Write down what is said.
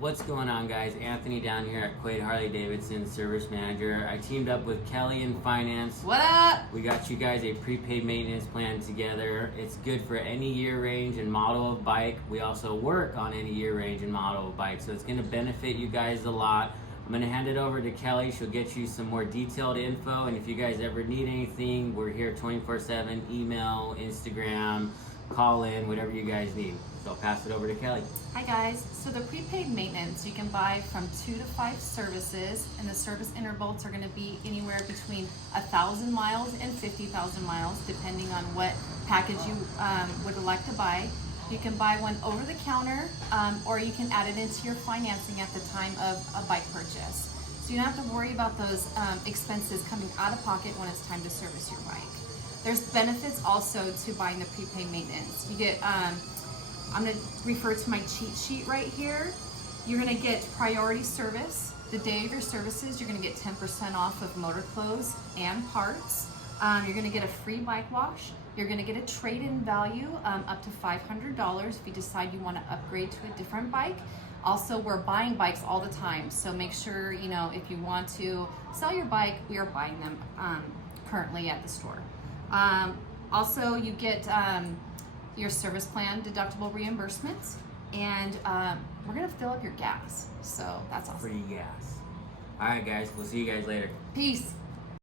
What's going on, guys? Anthony down here at Quaid Harley-Davidson, Service Manager. I teamed up with Kelly in Finance. What up? We got you guys a prepaid maintenance plan together. It's good for any year range and model of bike. We also work on any year range and model of bike, so it's going to benefit you guys a lot. I'm going to hand it over to Kelly. She'll get you some more detailed info, and if you guys ever need anything, we're here 24/7, email, Instagram, call in, whatever you guys need. So I'll pass it over to Kelly. Hi guys. So the prepaid maintenance you can buy from 2 to 5 services, and the service intervals are going to be anywhere between 1,000 miles and 50,000 miles, depending on what package you would like to buy. You can buy one over the counter, or you can add it into your financing at the time of a bike purchase. So you don't have to worry about those expenses coming out of pocket when it's time to service your bike. There's benefits also to buying the prepaid maintenance. You get, I'm going to refer to my cheat sheet right here. You're going to get priority service. The day of your services, you're going to get 10% off of motor clothes and parts. You're going to get a free bike wash. You're going to get a trade-in value up to $500 if you decide you want to upgrade to a different bike. Also, we're buying bikes all the time, so make sure, you know, if you want to sell your bike, we are buying them currently at the store. Also, you get your service plan deductible reimbursements, and we're gonna fill up your gas, so that's awesome. Free gas. All right, guys, we'll see you guys later. Peace.